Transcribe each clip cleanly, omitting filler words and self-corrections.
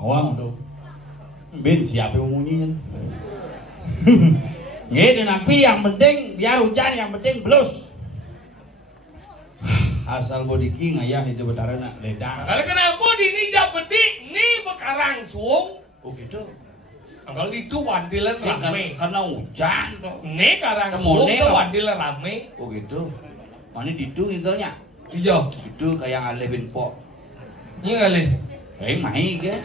Awang tuh. Ben siapa yang munyiin? Nggih, tapi yang penting biar hujan, yang penting blus. Asal body king ayah itu betarana ledang. Kalau kenapa di ini bedik nih bekarang suung? Oh gitu. Kalau itu wandilan rame. Karena hujan tuh. Nih karang suung tuh wandilan rame. Oh gitu. Mana ditu intelnya? Iya. Itu kayak Ale bin Po. Ini kali. Mai kan?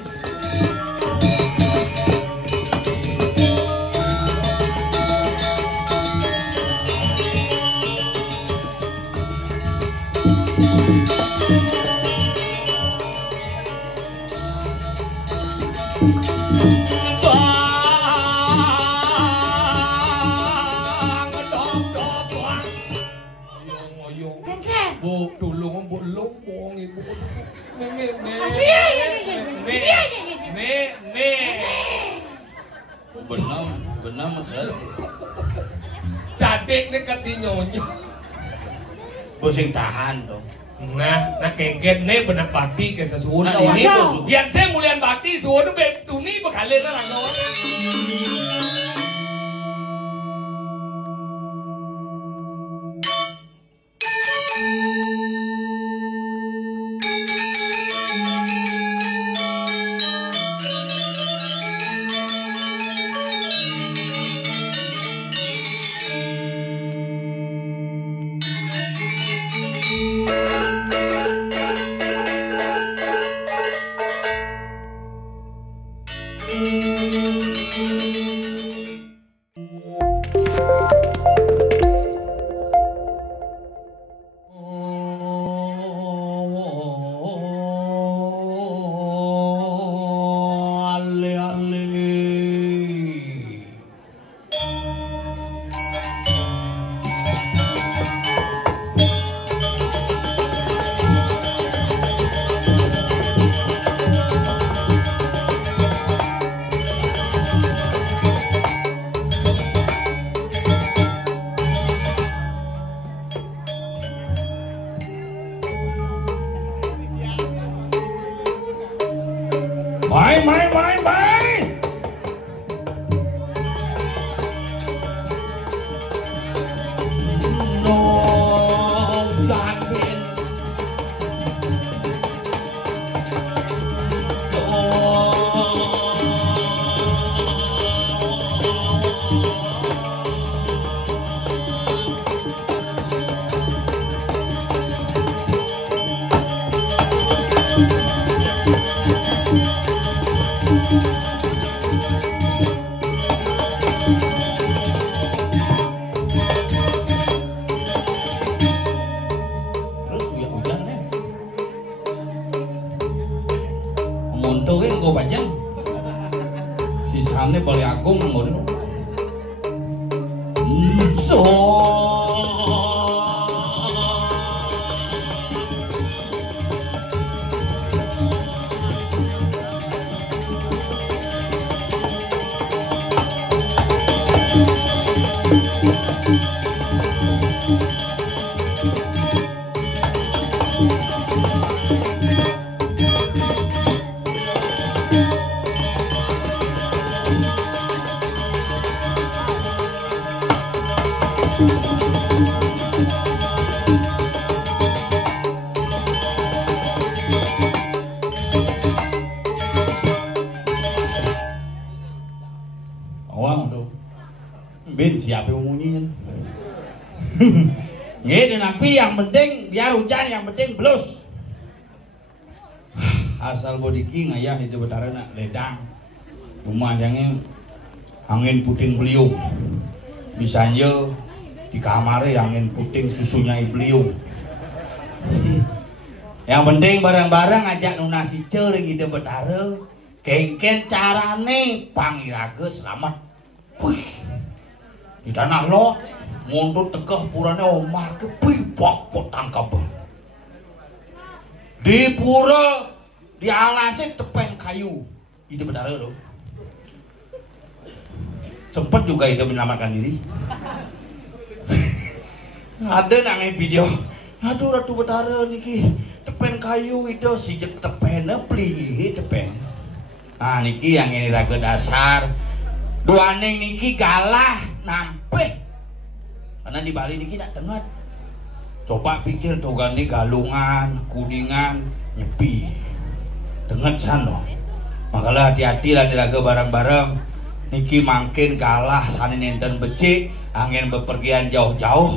Bu, tulungan bu lumbong ibu. Benar masalah. Cadek dekat di nyonya. Pusing tahan dong. Nah kengket nih benar bakti ke sesuatu. Nah ini tuh. Yang saya mulian bakti suatu betuni berkali orang kawan. Main. Sisane Bali Agung ngono. Awang tuh. Ben siapa yang munyiin? Nggih, tapi yang penting biar hujan, yang penting blus. Asal body king ayah itu betarana ledang. Rumahnya angin puting beliung. Misalnya di kamarnya angin puting susunya beliung. Yang penting bareng-bareng ajak nunasi cer gitu betara. Kengken carane pangirage selamat. Wih, di tanah lo mundur tegah purane omah ke pibak potangkap. Di pura di alasnya tepen kayu. Itu betara lo. Sempet juga ide menyelamatkan diri. Ada nangis video. Aduh Ratu Betara niki tepen kayu itu sijek tepene pelih tepen. Nah niki yang ini raga dasar. Duaning niki galah nampeh. Karena di Bali niki tak dengar. Coba pikir tuh gani galungan, kuningan, nyepi. Dengar sana. Makalah hati-hati lah diraga bareng-bareng. Niki mangkin kalah sani nenten becik, angin bepergian jauh-jauh.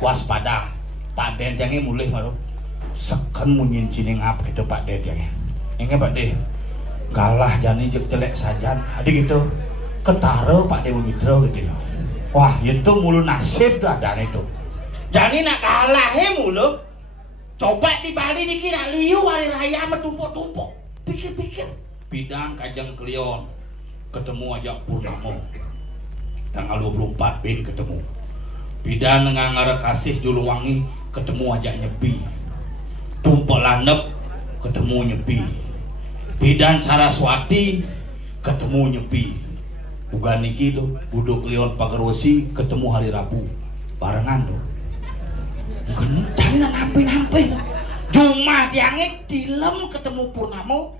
Waspada. Pak Den jange mulih malu. Seken munyin cining ap gitu Pak Den jange. Inge Pak Den. Galah jani jek jelek sajan. Adik gitu. Kentara Pak Dewa Mitra gitu. Wah, itu mulu nasib tuh ada itu. Jani nak kalah mulu. Coba di Bali niki nak liu hari raya metumpuk-tumpuk. Pikir-pikir. Bidang Kajang Klion ketemu aja Purnamo. Tanggal 24 bin ketemu. Bidan Ngangara Kasih Juluwangi ketemu aja Nyepi. Tumpuk Landep ketemu Nyepi. Bidan Saraswati ketemu Nyepi. Bukan niki tuh Buduk Leon Pagerwosi ketemu hari Rabu barengan tuh. Gentan nampi-nampi. Jumat yange dilem ketemu Purnamo.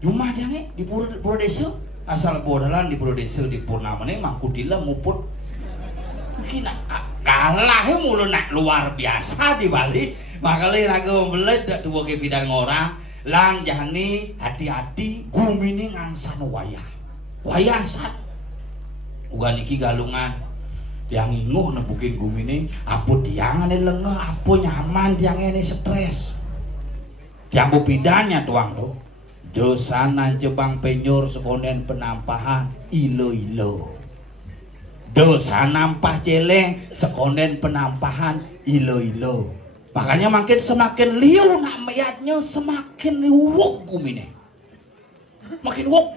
Jumat yange di Pura Desa. Asal bodalan di Pura Desa di Purnama nih mangku dilem muput. Mungkin kalah mulu nak luar biasa di Bali. Makanya raga membelet dak dua ke bidang orang. Lang jani hati-hati gumini ngangsan wayah. Wayah sat. Uga niki galungan. Yang inguh nebukin gumini apo tiang ane lengeh apo nyaman tiang ini stres. Tiang bidannya tuang tuh. Dosanan Jebang Penyor sekonden penampahan ilo-ilo. Dosa nampah celeng sekonden penampahan ilo-ilo. Makanya makin semakin liu nak mayatnya semakin wuk gumine. Makin wuk.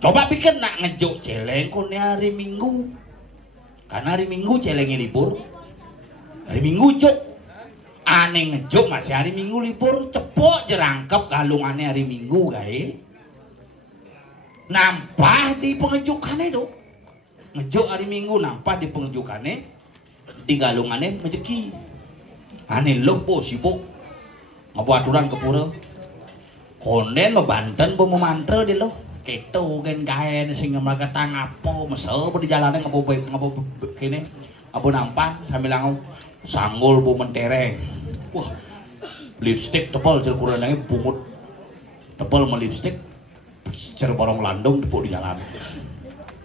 Coba pikir nak ngejuk celeng kone hari Minggu. Karena hari Minggu celengnya libur. Hari Minggu juk. Aneh ngejuk masih hari Minggu libur. Cepok jerangkep galungannya hari Minggu guys. Nampah di pengejukannya itu. Ngejuk hari Minggu nampah di pengejukannya. Di galungannya mejeki. Aneh loh po sibuk. Ngapu aturan ke pura. Konden membanten po memantra di loh. Keto kan kain sing mereka tang apa mesel di jalannya ngapu kene abu nampan sambil langau sanggul bu mentereng. Wah lipstick tebal cer kurananya bungut tebal sama lipstick cer barong landung tepuk di jalan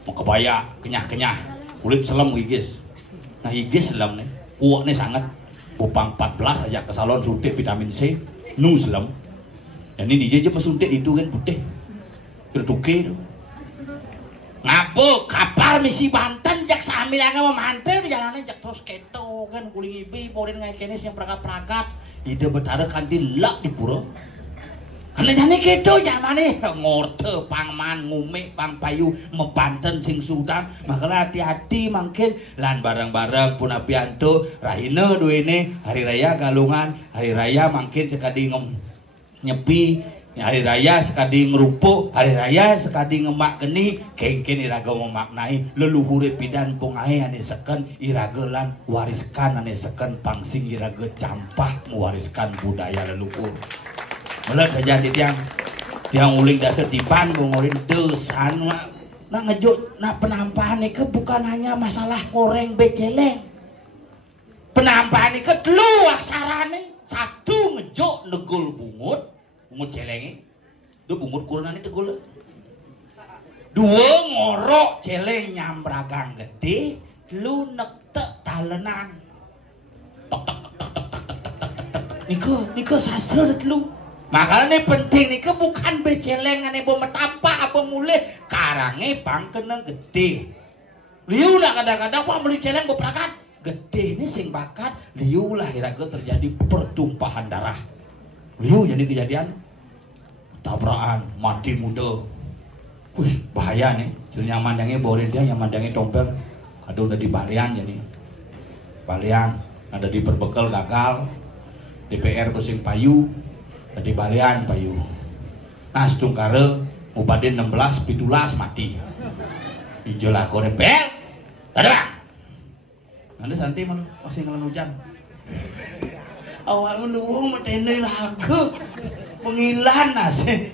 mau kebaya kenyah-kenyah kulit selam gigis. Nah gigis selam nih kuaknya sangat bupang 14 aja ke salon suntik vitamin C nu selam dan ini DJ aja suntik itu kan putih berduke ngapu kapal misi Banten jak sambil yang memantel di jalannya jak terus keto kan kuling ibi porin ngai kenis yang perakat-perakat ide betara kan dilak di pura karena jane keto jamane ngorte pangman ngumek pang payu mebanten sing sudang makanya hati-hati mungkin lan bareng-bareng pun apianto rahina duene hari raya galungan hari raya mungkin sekadi nyepi hari raya sekadi ngerupuk, hari raya sekadi ngemak geni, kengken iraga memaknai leluhur bidan pungahe ane seken iraga lan wariskan ane seken pangsing iraga campah mewariskan budaya leluhur. Melet aja di tiang uling dasar tiban ngolin desan nak ngejuk nak penampahan itu bukan hanya masalah goreng beceleng. Penampahan itu telu aksarane satu ngejuk negul bungut celengi itu bungut kurangan itu gula dua ngorok celeng nyambragang gede lu nektek talenan tok tok tok tok tok tok tok tok niko sastra lu makanya penting niko bukan beceleng ane bo metampa apa mulai karange bang kena gede liu lah kadang-kadang wah beli celeng bo perakat gede ini sing bakat liu lah iraga terjadi pertumpahan darah liu jadi kejadian tabrakan mati muda. Wih bahaya nih. Jadi nyamandangnya borin dia nyamandangnya tompel. Aduh udah di balian jadi. Balian ada di perbekal gagal. DPR pusing payu. Ada di balian payu. Nah setungkara Upadin 16 pitulas mati. Hijau lakone bel. Ada. Nanti santai malu masih ngelan hujan. Awal menuung metene lagu pengilan nasi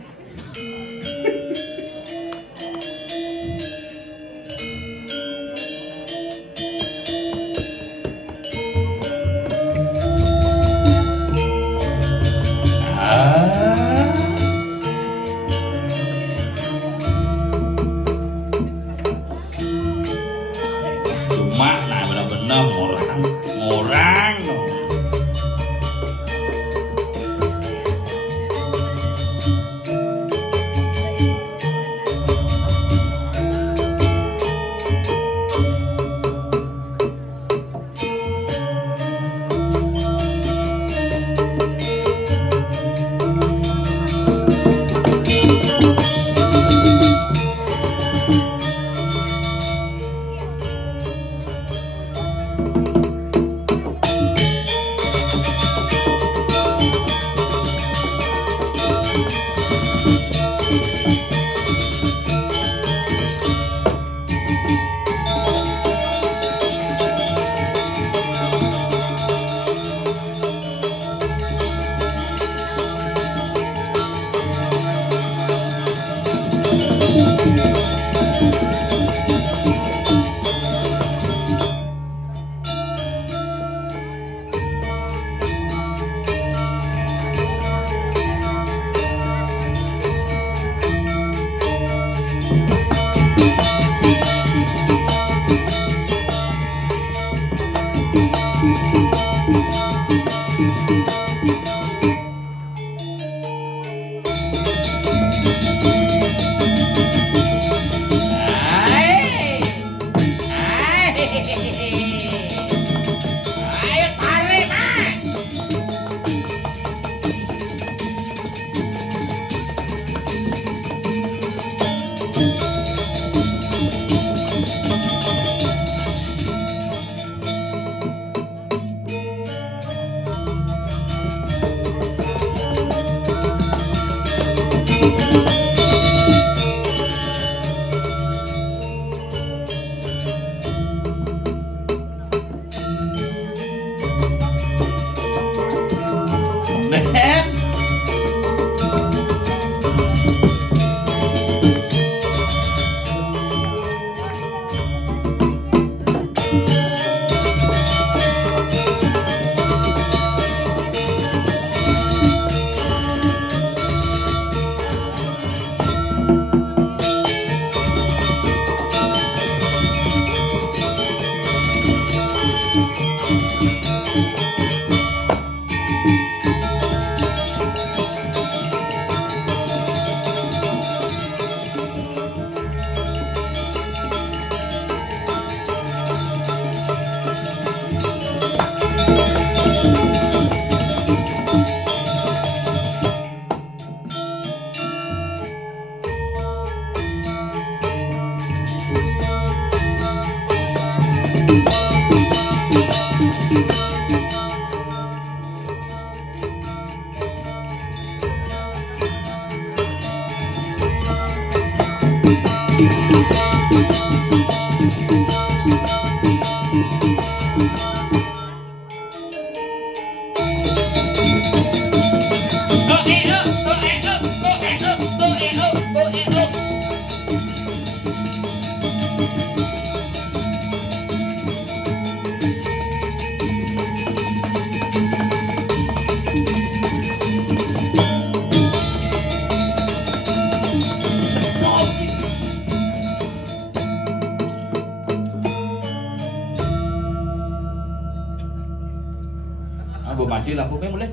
Mati lampu kayak mulai.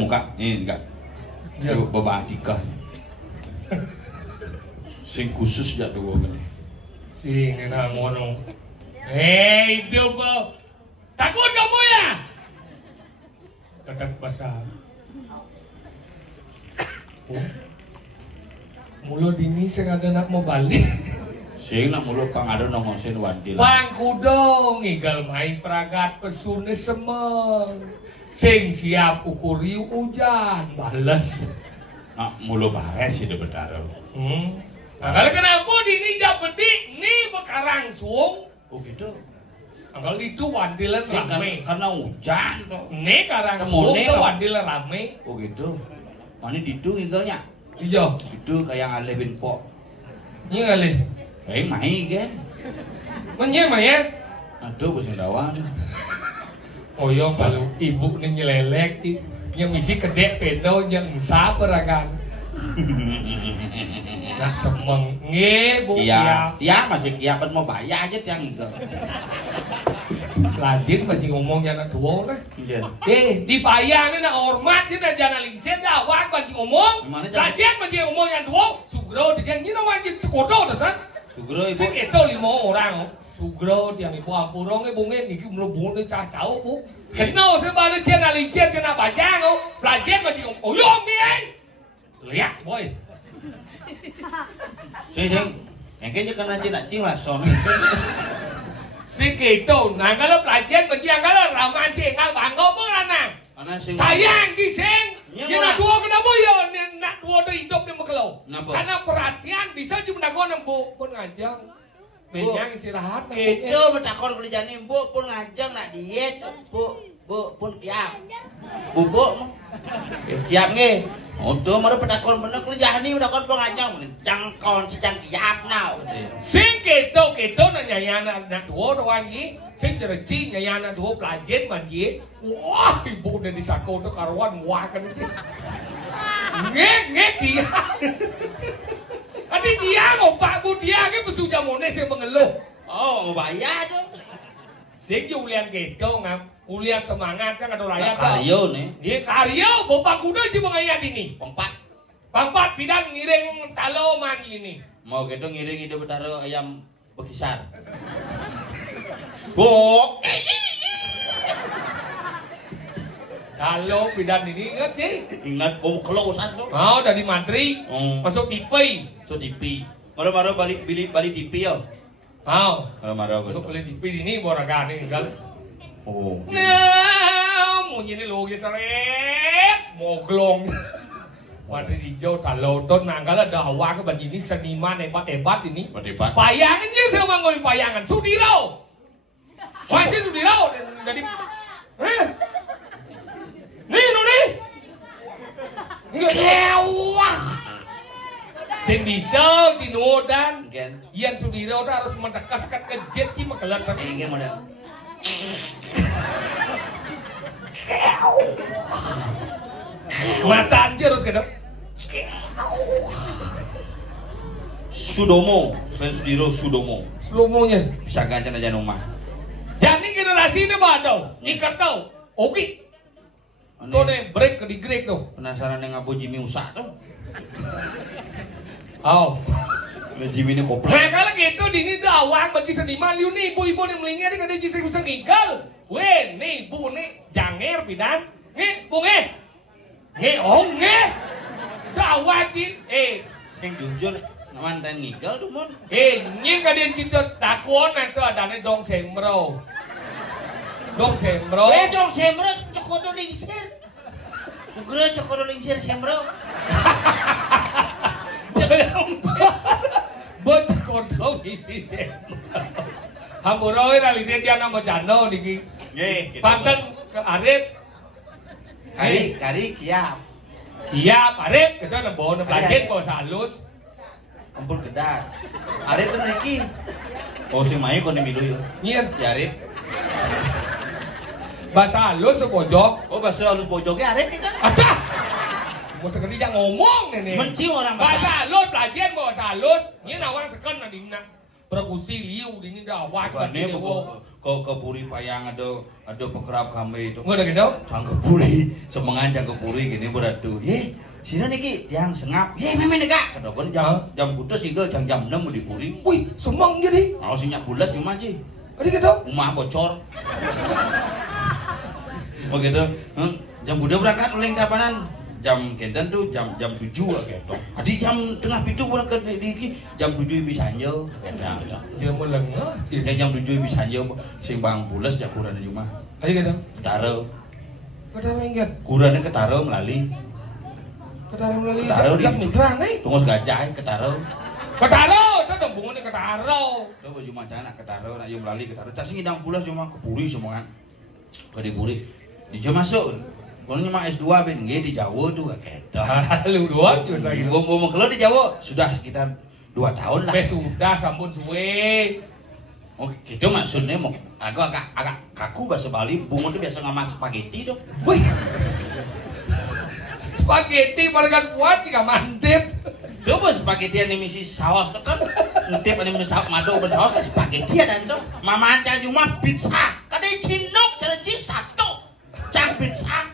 Muka ini enggak. Ya bebantika. Sing khusus ya tuh gini. Sing enak ngono. Hidup kok. Takut kamu ya? Kadang basah. Mulo dini sing ada nak mau balik. Sing nak mulut pang ada nongosin wandi lah. Pang kudong igal main peragat pesune semeng. Sing siap ukuri hujan balas. Nak mulut bares sih benar. Nah, kalau kenapa dini dapat ni bekarang suung? Oh gitu. Kalau itu wandilan rame. Karena hujan tuh. Nih karang suung tuh wandilan rame. Oh gitu. Mana didu igalnya? Iya. Didu kayak ngalih bin pok. Ini ngalih. Kayak main kan? Menye ya? Aduh, pusing dawan. Oh iya, kalau ibu nih nyelelek, yang misi kedek pendo yang sabar kan. Nak semeng, nge bu iya, iya masih kiapan mau bayar aja yang itu. Lajin masih ngomong yang tua lah. Iya. Dibayar nih nak hormat nih nak jangan lingsen dah, wan masih ngomong. Lajin masih ngomong yang tua, sugro dia ini namanya cekodo dah san. Sugro ibu. Sing itu 5 orang. Sugro yang ibu ampurong ibu nge niki mlebu ne cacau bu. Kenal sebab cina licin cina bajang oh. Pelajar masih oh yo mian. Lihat boy. Sing. Yang kayaknya kena cina cing lah son. Si gitu, nah kalau pelajar bagi yang kalau raman sih nggak bangga pun anak. Sayang sih sing, ya nak dua kenapa ya, nak dua tu hidup dia maklau. Karena perhatian bisa cuma nak gua nembu pun ngajang. Benyang istirahat. Gitu bertakon kerjaan ibu pun ngajang nak diet, bu pun tiap. Bubuk mah. Tiap nge. Untuk mara bertakon bener kerjaan ini bertakon pun ngajang, jangkau cicang tiap now. Sing gitu nanya nak dua doang ni. Sing jereci nyayana dua pelajar manji. Wah, ibu udah disako tu karuan wah kan itu. Nge dia. Adi dia ngopak bu dia ke pesuja mones yang mengeluh. Oh, bayar tu. Sing ulian gitu ngam, ulian semangat jangan ada layak. Karyo ni. Dia karyo, bapak kuda sih mengayat ini. Pempat bidang ngiring talo man ini. Mau gitu ngiring hidup taruh ayam bekisar. Bok. Kalau bidan ini ingat sih. Ingat kelausan tuh. Oh dari Madrid. Masuk TV. Masuk TV. Maro balik TV yo. Oh. Maro masuk beli TV ini boragan ini kan. Oh. Nah, mau ini logi seret, moglong. Madrid hijau talau ton nanggal ada hawa ke begini seniman hebat ini. Hebat. Payangannya sama ngomong payangan. Sudiro. Wah, si Sudiro jadi nih. Kewah. Sing bisa Cino dan Ian Sudiro harus mendekaskan ke jet cima kelihatan. Ini model. Mata anjir harus kedap. Sudomo, selain Sudiro Sudomo. Sudomonya bisa gancan aja rumah. Jadi generasi ini badau, ikat tau, oke. Tuh nih break ke di Greg tuh. Penasaran yang ngabu Jimmy Usa tuh. Oh. Jimmy ini koplo. Nah kalau gitu ini dawang bagi seniman liu nih ibu-ibu yang melingkar kan dia bisa ngigal. Weh nih bu nih janger bidan. Nih bu nih. Nih om nih. Dawang sih. Sing jujur mantan ngigal tuh mon. Nyin kalian cinta takon itu adanya dong semro. Dong semro. Dong semro cokodo lingsir. Sugro cokodo lingsir semro. Bocah kodong isi semro. Hamburoi realisasi dia nama Jano niki. Panten ke Arif. Kari kiap. Kiap Arif kita nembon belajar bahasa halus. Ampun kedar. Arif tuh niki. Oh si Mai kau nemilu yo. Nyen. Ya Arif. Bahasa halus sepojok. Oh bahasa halus pojoknya Arif nih kan? Ada. Mau sekali dia ngomong nih. Mencium orang bahasa halus pelajar bahasa halus. Nyen awang sekan nanti nak perkusi liu ini dah awak. Ini kau kepuri payang ada pekerap kami itu. Nggak ada gitu? Cangkepuri, semengan cangkepuri gini beradu. Sini niki yang sengap. Memang nega. Kadang jam putus juga jam 6 mau dipuri. Wih, semang jadi. Mau sinyak bulas cuma sih. Ada gitu? Rumah bocor. Oh gitu. Jam budak berangkat oleh kapanan. Jam kenten tuh jam 7 gitu. Adi jam tengah pitu berangkat di jam 7 bisa nyo. Jam melengah. Jam 7 bisa nyo. Sing bang bulas jak kurang di rumah. Ada gitu? Ketaro. Ketaro ingat. Kurangnya ketaro melalui. Ketaro jam migran nih. Tunggu segajah ketaro. Ketaro, itu dong bungonya ketaro. Itu baju macam nak ketaro, nak yang melalui ketaro. Cak sing idang pulas cuma kepuri semua kan. Kedipuri. Dia masuk. Kalau cuma S2 ben nggih di Jawa tuh kayak lu doang juga gitu. Gua kalau di Jawa sudah sekitar 2 tahun lah. Sudah sampun suwe. Oh gitu maksudnya mau agak kaku bahasa Bali. Bungo tuh biasa ngamas spaghetti tuh. Wih. Spaghetti barengan kuat juga mantep. Coba spaghetti yang misi saus tuh kan ngintip yang misi madu bersaus kan spaghetti ada itu. Mama aja cuma pizza. Kadang cinok cara satu. Cang pizza.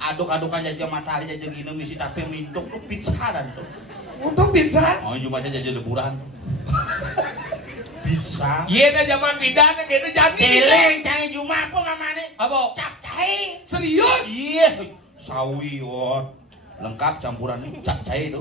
Aduk-adukan jajan matahari jajan gini misi tapi mintuk tuh pizza dan tuh. Untuk pizza? Oh cuma aja jajan leburan. Pizza. Iya dah zaman bidan gitu jadi. Celeng cari Jumat apa namanya? Apa? Capcay. Serius? Iya. Sawi lengkap campuran capcay itu.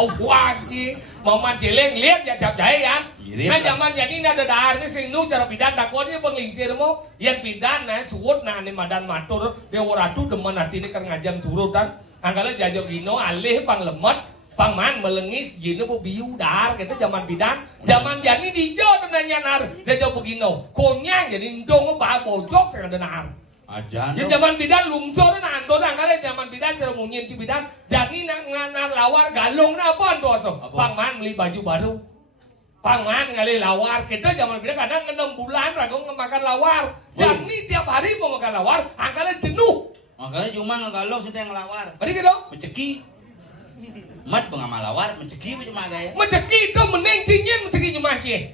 Awang ji, Maman Jeleng lihat ya cap jahe kan. Nah zaman jadi ada dahar ini sing nu cara pidan dakonnya penglingsir mo. Yang pidan nah suwut nah ini madan matur dewa ratu demen hati ini kan ngajam surutan. Angkala jajo gino alih pang lemet, pang man melengis gino bu biu dahar kita zaman pidan. Zaman jadi dijo nanya nar jajo begino. Konyang jadi ndong ba bojok sing ada nahar. Ajan. Jadi zaman bidan lungsor na ando na kare zaman bidan cara munyin ci bidan jani nganar lawar galung na apa ando so pangman beli baju baru pangman ngali lawar kita zaman bidan kadang 6 bulan rago makan lawar jani tiap hari mau makan lawar angkala jenuh makanya cuma ngegalong sih yang ngelawar beri gitu menceki mat pengamal lawar menceki cuma gaya menceki itu mending cinyin menceki cuma kie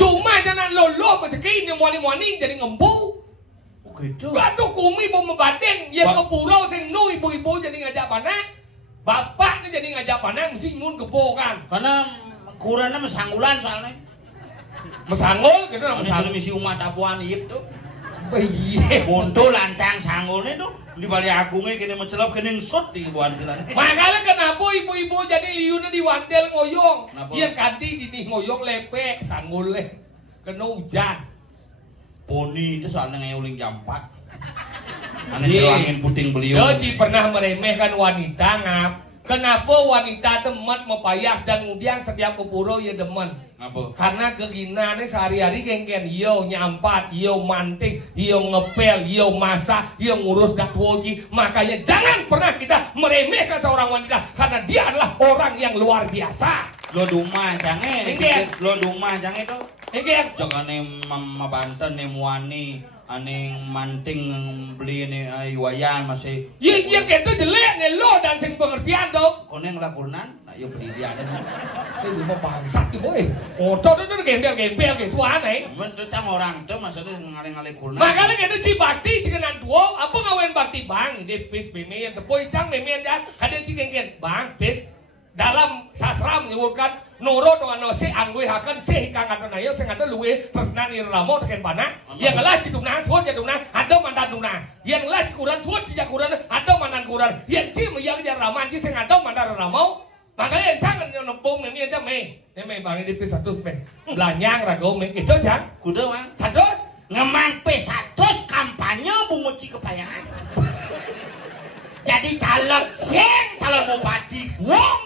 cuma jangan lolo menceki ini muani jadi ngembu gitu. Waduh kumi mau membanding yang ke pulau sing nu ibu-ibu jadi ngajak panah bapaknya jadi ngajak panah mesti ngun kebo kan karena ukurannya mesanggulan soalnya mesanggul gitu lah mesanggul misi umat apuan iyip tuh iya muncul lancang sanggulnya tuh di balik agungnya kini mencelop kini ngesut di wandelan makanya kenapa ibu-ibu jadi liunnya di wandel ngoyong yang ganti di ngoyong lepek sanggulnya kena hujan poni itu soalnya ngeuling jam 4 aneh jeruangin puting beliau Doci pernah meremehkan wanita ngap kenapa wanita teman mempayah dan kemudian setiap ke pura ya demen apa? Karena keginannya sehari-hari genggen yo nyampat, yo manting, yo ngepel, yo masak, yo ngurus dakwoji makanya jangan pernah kita meremehkan seorang wanita karena dia adalah orang yang luar biasa lo dumah jange lo dumah jange tuh Engger, jok ane mama Banten ane muani, ane manting beli ane iwayan masih. Iya gitu jelek nih lo dan sing pengertian tuh. Kone ngelakunan, nak yo beli dia ada. Ini mau bangsat ibu Otot itu gembel gitu aneh. Menurut cang orang tuh maksudnya ngalih-ngalih kurna. Makanya gitu cibakti cikinan duo, apa ngawen bakti bang? Di pis bemean, tepoi cang bemean dan kadang cikin bang pis. Dalam sastra menyebutkan noro dengan si angwe hakan si hikang atau nayo sing ada luwe persnan iramo teken panah yang lah ciduna suat jaduna ada mandan duna yang lah cikuran suat cijakuran ada mandan kuran yang cim yang jaraman ci sing ada mandan ramo makanya yang jangan nempung ini aja me bang ini pis 100 me belanyang rago me itu jang kuda mang 100 ngemang pis 100 kampanye bunguci kepayangan jadi calon bupati wong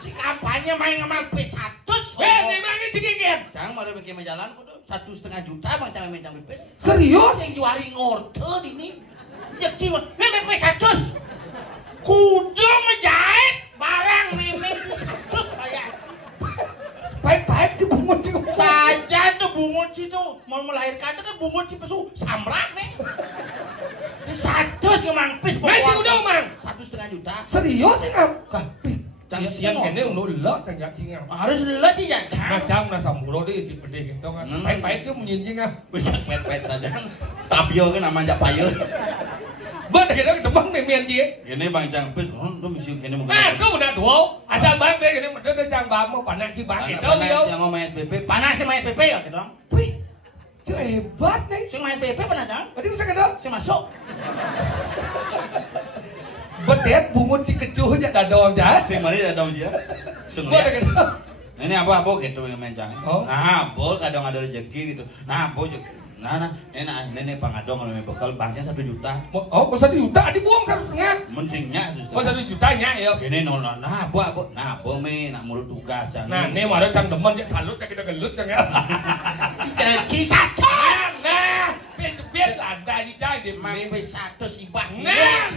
si kampanye main ngemang pis 100 memangnya cikingin jangan mau bikin jalan 1,5 juta bang jangan main pis serius yang juari ngorder ini jak ciwon memang pis 100 kudu ngejahit barang memang pis 100 bayar baik-baik di bungut sih saja tuh bungut sih tuh mau melahirkan kan bungut sih pesu samrak nih 100 ngemang pis Mati udah mang 1,5 juta serius sih ngap yang kene udah lo cang jak singam harus lo sih ya macam na samburo deh cip gede gitu kan baik-baik tuh menyinjing ah bisa pet saja tapio kan namanya payul bener kita teman memian dia ini bang cang pis tuh misi kene mau kau udah dua asal bang deh kene udah cang bang mau panas sih bang kita lihat yang ngomong SPP panas sih main SPP ya gitu dong wih hebat nih sih main SPP panas cang tadi bisa kedok sih masuk bedet bungut si kecuh aja dadong jahat sih mari dadong dia bener kedok ini apa gitu yang main cang oh nah bo kadang ada rezeki gitu nah bo nah ini pangadong kalau bekal banknya 1 juta oh 1 juta dibuang 1,5 mensingnya oh 1 jutanya ya gini nol nah bo me nak mulut tugas cang nah ini waduh cang demen cak salut cak kita gelut cang ya cerci 100 nah biar landa di cai di mang pis 100 ibah nah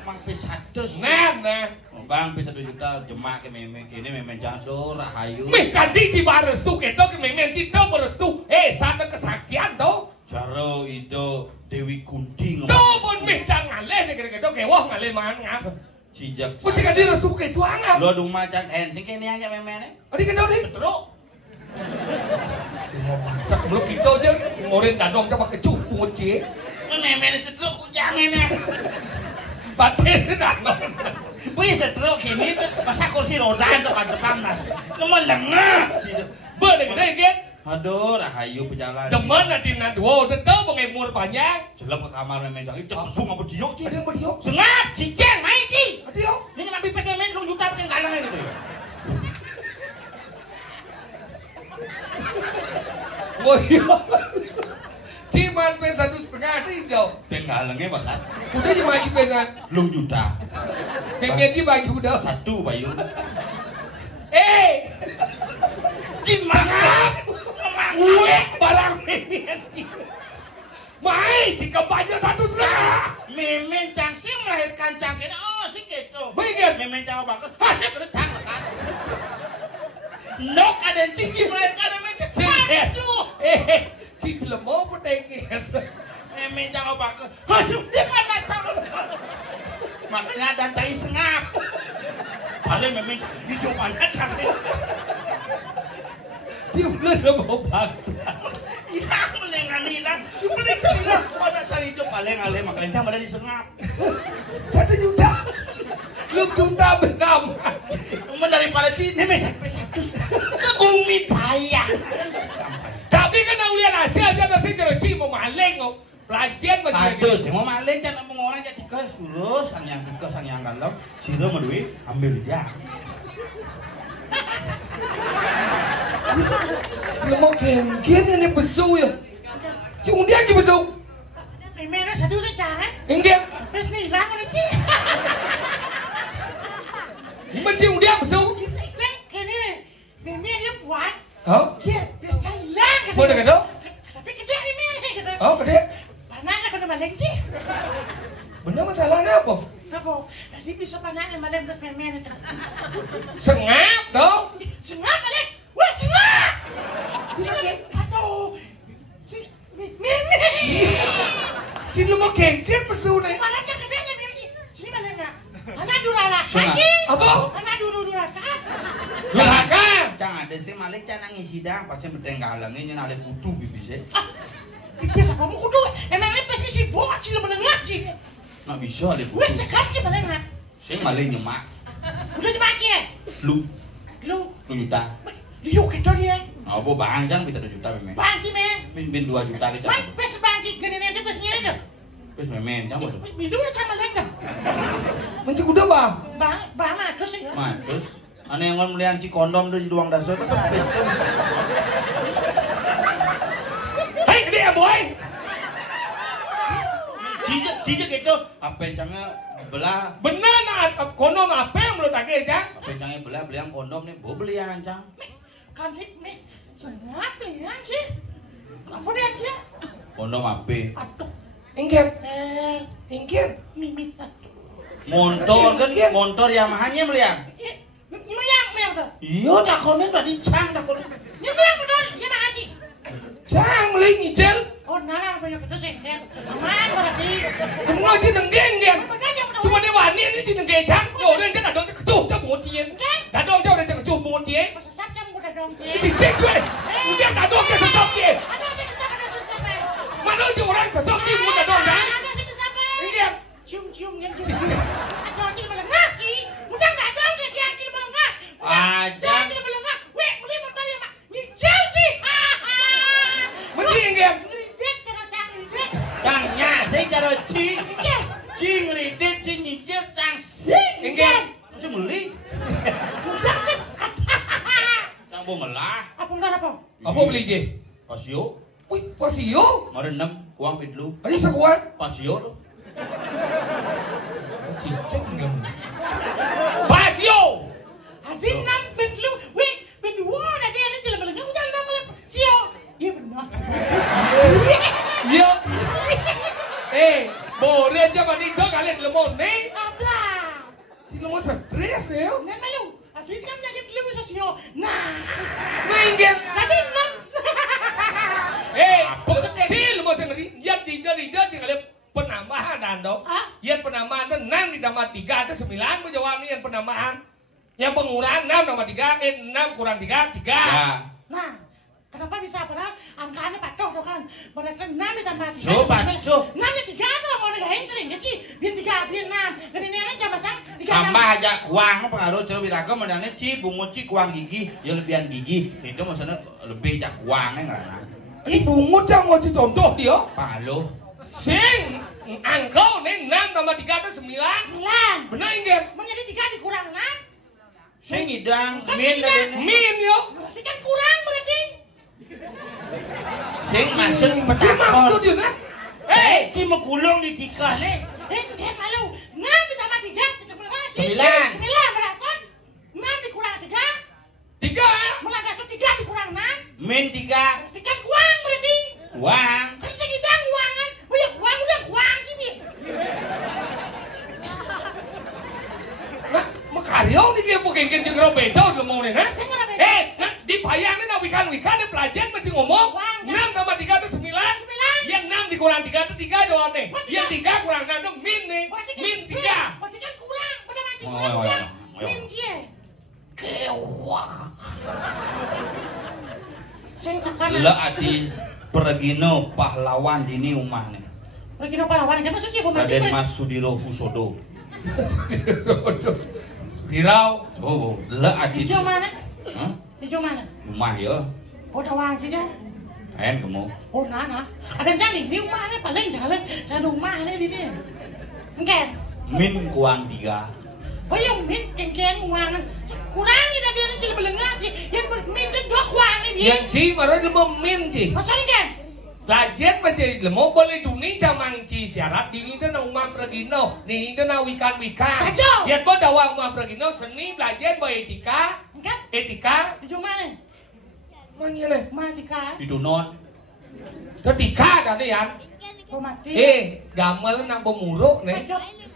mang pis 100 nah bang pis 1 juta jemak ke meme kini meme jador rahayu meh kandi ci barestu keto ke meme ci to barestu sana kesaktian to jaro itu Dewi Kunti to pun meh jangan le keto kewah ngale mangan ngap cijak pucik di restu ke tuangap lo dung macan sing kene aja meme ne adi keto di setruk sebelum kita aja ngorin dadong sama kecuh pungut cie meme setruk jangan ya batis dadong wih setruk ini masa kursi roda untuk depan mas nomor lengah sih bener gede kan aduh rahayu pejalan demen nanti dua udah tau pengemur panjang jelap ke kamar meme jangan cepet sungai berdiok sih ada yang berdiok sengat ciceng main sih ada yang ini ngambil pet Oh iya. Ciman pe 1,5 hijau. Penggalengnya bakat. Udah cuma lagi pesan. 10 juta. Pengen ci baju udah. 1 bayu. Cimangap. Gue barang mimin. Mai, si kembanya 1,5. Mimin cang sih melahirkan cangkin. Oh sih gitu. Baiknya. Mimin cang bakat. Hasil kena cang lekat. Nok ada cici melahirkan mimin cepat. Aduh. Si belum mau pedengis. Mimin cang bakat. Hasil dia mana cang lekat. Makanya dan cai sengap. Paling mimin hijau mana cangkin. Dia belum mau bangsa. Iya, boleh ngalina. Boleh cina. Pada cari itu paling alih makanya pada disengap. 1 juta. Lu juta benam. Men daripada cini sampai 100. Ke bumi payah. Tapi kan ulian hasil aja nasi jadi mau maling kok. Pelajian macam Aduh, sih mau maling kan orang jadi ke suruh sang yang ke sang yang kalau siro mau duit ambil dia. Lu mau kengkian ini besu ya. Cuma dia aja besu. Mana satu secara? Enggak. Terus nih lah mana sih? Mà chịu điệp xuống. Cái này mẹ dia buat. Hả? Dia bisa hilang. Mau dekat dong? Tapi gede nih mẹ gitu. Oh, gede. Panahnya kena malam sih. Bener masalahnya apa? Apa? Tadi bisa panahnya malam terus mẹ itu. Sengap dong. Sengap balik. Wah sengap. Aduh. Si meme. Sini mau kengkir pesu nih. Mana cak gedenya meme. Sini mana enggak? Mana durala? Lagi. Apa? Mana duraka? Duraka. Jangan ada sih Malik jangan ngisi dah, pasti bertenggalannya nyala kudu bibisnya. Biasa kamu kudu. Emang ini pasti si bocah sih menengah sih. Nggak bisa ada kudu. Wes sekarang sih menengah. Sing Malik nyemak. Udah nyemak ya? Lu juta. Liu gitu dia. Apa bang jangan bisa 2 juta memang. Bangki men. Min 2 juta kita. Man pes bangki gini ada pesnya itu. Terus memang jangan betul. Mindu sama lenda. Mencik udah bang. Bang terus ya. Terus aneh yang melihat ci kondom tuh di ruang dasar itu kan pes. Hei dia boy. Cijek itu apa cangnya belah. Bener nak kondom apa yang menurut aku ya? Apa cangnya belah beli yang kondom nih, bawa beli yang cang. Kan nih sengat ya sih. Apa dia aja? Kondom apa? Aduh. Ingat. Ingat. Mimi. Motor kan motor Yamaha-nya melihat. Yang udah. Iya takonin tadi cang takonin. Yang udah ya mah haji. Cang beli nyicil. Oh nana apa yang kita sengkel. Aman berarti. Kamu ngaji nenggeng dia. Cuma dia wani ini di nenggeng cang. Jauh dan cang ada kecuh cang buat dia. Ada jauh dan cang kecuh buat dia. Masa sabjam udah dong dia. Cicik gue. Dia ada ke sesok dia. Ada sih kesapa ada sesapa. Mana aja orang sesok dia buat ada kan? Ada sih kesapa. Ingat. Cium yang cium. Ada cil melengak ki. Udah enggak ada ke dia cil melengak. Aja. Cil melengak. Weh, beli motor ya mak. Nyicil sih. Mencik ingat. Ngridit cara cang ngridit. Cangnya saya cara ci ngridit ci nyicil cang sing. Ingat. Mesti beli. Udah sih. Cang mau melah. Apa enggak apa? Apa beli dia? Pasio. Wih, pasio. Mari 6 uang pidlu. Ada bisa kuat. Pasio tuh. Cicik enggak. Pasio. Adi nam bentlu. Weh, bendu ada dia ni cil melengak. Udah enggak melep. Sio. Iya benar. Iya. Boleh aja mandi dong kalian lemon nih. Abla. Si lemon stres ya. Nan malu. Adi nam jadi dulu sa sio. Nah. Minggir. Adi nam. Si lemon sendiri. Yan dijadi kalian penambahan dan dong. Yan penambahan itu 6 ditambah 3 itu 9. Mau jawab nih yan penambahan. Yang penggunaan 6 tambah 3. 6 kurang 3. 3. Ya. Nah. Kenapa bisa padahal angkanya patuh tuh kan? Mereka 6 ditambah 3. Coba, coba. 6 ya 3 tuh mau negain tadi enggak sih? Biar 3 biar 6. Gini ini aja masang 3 Tambah aja kuang pengaruh cerah biraga menangnya ci bungut ci kuang gigi ya lebihan gigi itu maksudnya lebih jak kuangnya nggak nah. Bungut yang mau dicontoh dia. Palu. Sing angkau nih 6 tambah 3 itu 9. 9. Benar enggak? Menjadi 3 dikurang 6. Sing hidang Kan min hidang. tadi. Min yo. Berarti kan kurang berarti. Sing maksud Maksud petakon. yun na. Ci megulung di dika nih. Dia malu. 6 ditambah 3, 9. 9 berakon. 6 dikurang 3. 3. Melangkah 3 dikurang 6. Min 3. Tiga kuang berarti. Wang. Kan segitu kuangan. Udah kuang gini. Nah, makaryo di kaya po kengken jeung Robedo udah mau nih, ha? Saya nggak beda. Dibayangin na wikan-wikan di pelajaran masih ngomong. 6 tambah 3 itu 9. Yang 6 dikurang 3 itu 3 jawab nih. Yang 3 kurang 6 itu min nih. Min 3. Berarti kan kurang. Pada masih Oh, kurang. oh, oh. Min cie. Kewah. Sing sekarang. Lah adi Pergino pahlawan dini umah nih. Pergi no pahlawan kan maksudnya pemati. Raden Mas Sudiro Kusodo. Dirau. Oh, lah adi. Hijau mana? Hah? Hijau mana? Umah ya. Oh, dawang saja. Ayan kamu. Oh, nana. Ada jadi di rumah nih paling jalan. Saya rumah nih di sini. Mungkin. Min kuang 3. Oh, yang min kengkeng uangan. Kurangi dah dia nih jadi belengah sih. Yang min itu 2 kuang nih dia. Yang ci baru dia min ci. Masalah kan? Pelajaran macam mau boleh dunia camang ci syarat dini dan umah Pergino, dini dan wikan-wikan. Saja. Yang bodoh awak umah Pergino seni pelajaran etika. Mungkin. Etika. Hijau mana? Mana nih? Matika. Itu non. Etika dah nih ya. Oh, mati. Gamal nak pemuruk nih.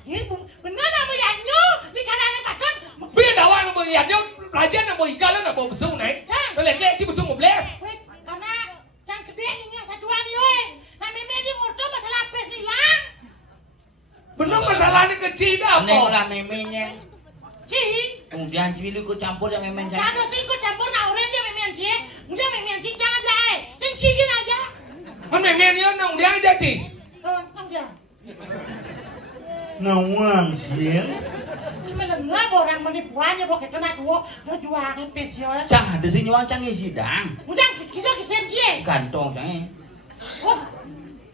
Ini benar nak melihatnya. Di kanan patut. Biar dawan nak melihatnya pelajaran nak ikan nak bersung nih. Lelek ci bersung 15. Wait, karena yang gede ini yang satu ani oi. Nah, meme dia ngurdo masalah pes hilang. Bener masalahnya kecil dah Neng apa? lah memenya. Cing. Kemudian cilu ikut campur yang memen Sano sih ikut campur nah orang dia meme sih. Udah meme sih jangan aja. Sing cingin aja. Man memenya nang dia aja ci. Oh, dia. Nawang sih. Melengah orang menipuannya pokok itu nak dua. Lo juangin pes yo. Cang ada sih nyuang cang isi dang. Udah kisen cie. Kantong cang. Oh.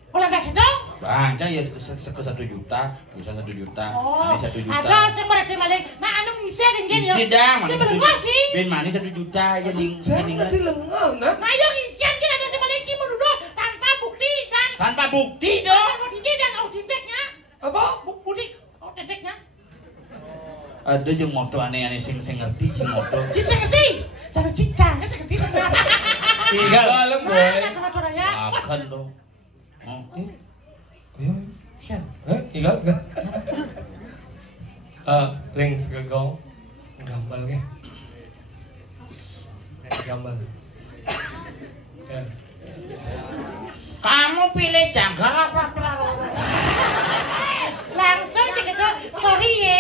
Boleh kasih dong? Bang, cang ya ke 1 juta, bisa 1 juta, Oh, ini 1 juta. ada yang berarti maling. Nah, anu ngisi dengan ya. Isi dang, Dia mana melengah sih. Ben mana 1 juta aja ling. Jangan dilengah nah. Nah, yang ngisian dia ada yang maling sih menuduh tanpa bukti dan Tanpa bukti dong. bukti dan autentiknya. Apa? Bukti autentiknya. Ada jeung moto aneh-aneh sing ngerti cing moto. Si saya ngerti. Cara cicang kan saya ngerti sebenarnya. Dalam boy. Mana sama orang ya? Akan dong. Igal enggak? Ring segegong. Gambal ke? Gambal. Ya. Kamu pilih janggal apa pelaro? Langsung cek itu. Sorry ya.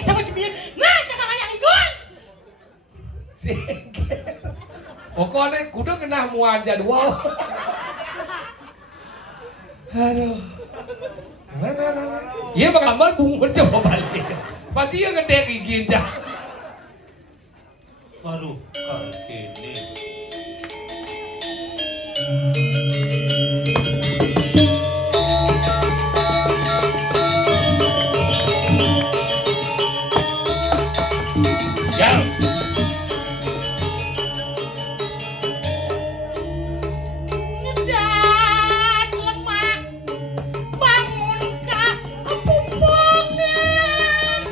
Kita mau cemil. Nah, jangan kayak ikut. Pokoknya kudu kena muaja dua. Aduh. Nah. Iya bakal gambar bunga coba balik. Pasti ya gede gigi aja. Waduh, kini. Ngedas lemak. Bangun ke pumpungan.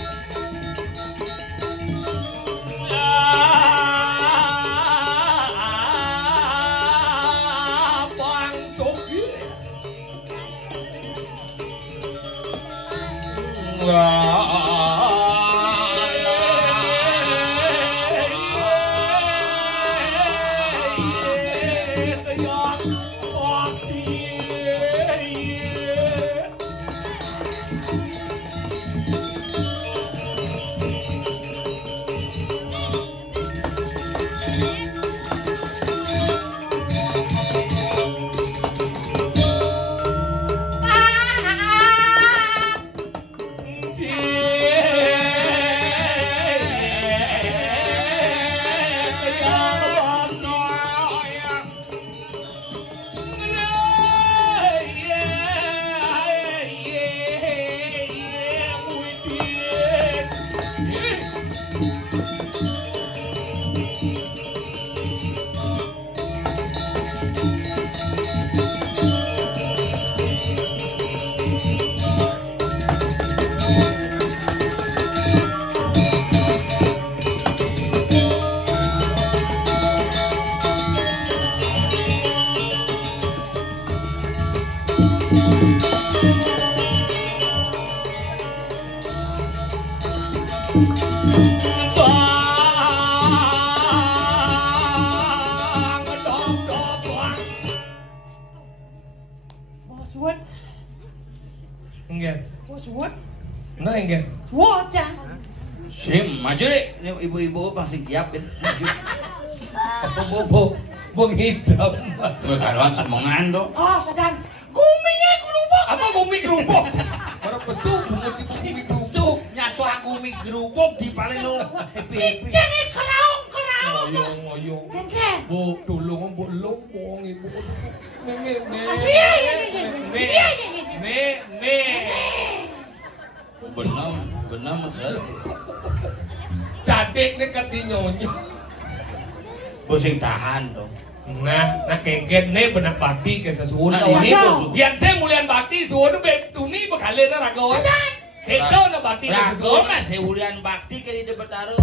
Boswood. Enggak. Boswood. Nah enggak. Wadah. Sim, maju deh. Ini ibu-ibu masih siapin. Maju. Bo ngidam. Berkaruan semangan tuh. Oh, sedang. Guminya kerupuk. Apa gumi kerupuk? Para pesuk menguci gumi kerupuk. Nyatu aku mie gerubuk di paling lu. Cincangnya keraung. Ngoyong. Kengken. Bu, tulung bu lombong ibu. Benar mesel. Cadek dekat di nyonya. Pusing tahan tuh. Nah kengken nih benak bakti ke sesuatu. Nah ini tuh. Yang saya mulian bakti suatu betuni bekalian rago. Itu na bakti ke Rago sesuatu. masih ulian bakti ke di betaro.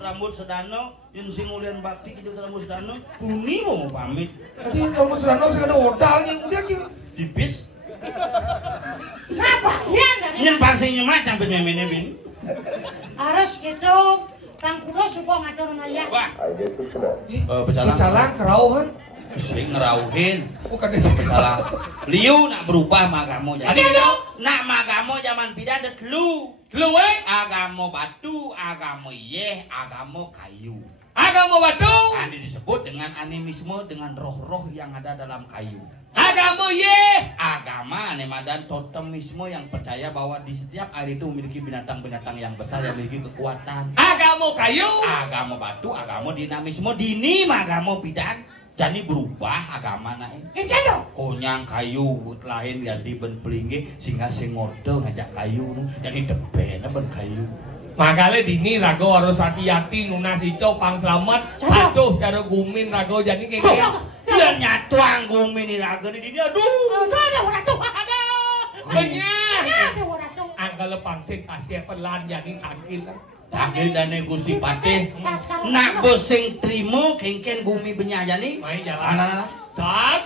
Rambut sedano, yang sing ulian bakti ke di rambut sedano. Kuni mau pamit. Tadi kamu sedang ada odalnya udah aja. Tipis. Kenapa? Ya, Nyen pangsingnya macam ben-mene bin. harus gitu. Kang kulo suka ngatur maya. Wah. Pecalang. Calang kerauhan. Sing ngerauhin. Bukan dia Salah. Liu nak berubah magamu jadi. Tadi dong. Nak magamu zaman pidadet lu. Lu Agama batu, agama yeh, agama kayu. agama batu, Ini disebut dengan animisme dengan roh-roh yang ada dalam kayu. agama ye, Agama nemadan totemisme yang percaya bahwa di setiap air itu memiliki binatang-binatang yang besar yang memiliki kekuatan. agama kayu, Agama batu, agama dinamisme, dini agama pidan. Jadi berubah agama naik. Ente dong. Konyang kayu lain ganti ben pelingge sehingga sing ngode ngajak kayu jadi debena ben kayu. makanya dini rago harus hati-hati nunas ico pang selamat. Aduh cara gumin rago jadi kayak gitu. Dia nyatuang gumin ni raga ni dia aduh. Aduh. Banyak. Aduh, aduh. Angka lepangsin kasih pelan jadi takil kan. Takil dane Gusti Patih. Tas sekarang. Nak bosing trimo kengken gumi benyah jani. Main jalan. Anak-anak. Saat.